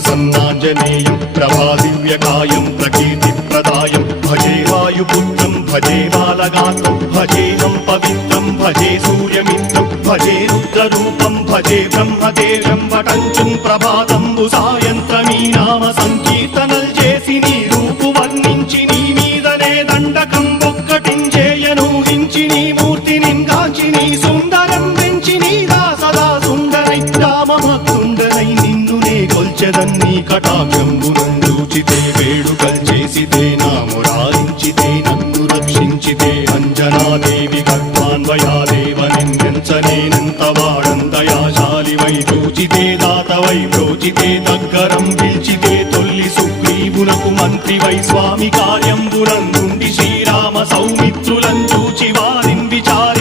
ప్రసన్నాంజనేయం ప్రభాదివ్యకాయం ప్రకీర్తిప్రదాయం భజే వాయుపుత్రం భజే బాలగాత్రం భజేహం పవిత్రం భజే సూర్యమిత్రం భజే రుద్రరూపం భజే బ్రహ్మదేవం వటంచుం ప్రభాతంబు సాయంత్రమీ నామ సంకీర్తనల్ చేసి నీ రూపు వర్ణించి నీ మీదనే దండకం ఒక్కటించేయనూహించి నీ మూర్తిని గాంచి నీ సుందరం పెంచి నీదా సదా సుందరై రామభక్తుండనై నిన్నునే కొల్చెదన్నీ కటాక్షంబునందూచితే వేడుకల్ చేసితే నా మురారించితే నన్ను రక్షించితే అంజనాదేవి గర్భాన్వయాదేవ నిందించనేనంత వాడంతయాశాలివై చూచితే దాతవై బ్రోచితే దగ్గరం పిలిచితే తొల్లి సుగ్రీవునకు మంత్రివై స్వామి కార్యంబునందుండి శ్రీరామ సౌమిత్రులం చూచి వారిని విచారి